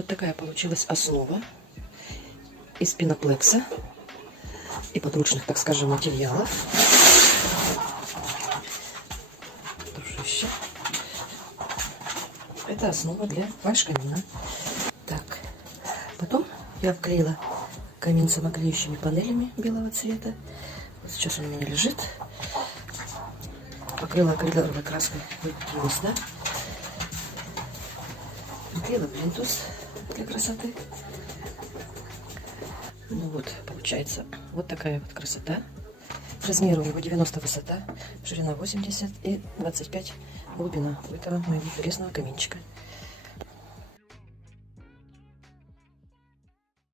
Вот такая получилась основа из пеноплекса и подручных, так скажем, материалов. Дружище. Это основа для ваш-камина. Так, потом я обклеила камин самоклеющими панелями белого цвета. Вот сейчас он у меня лежит. Покрыла акриловой краской гнезда. Наклеила плинтус для красоты. Ну вот, получается вот такая вот красота. Размер у него 90 высота, ширина 80 и 25 глубина у этого моего интересного каминчика.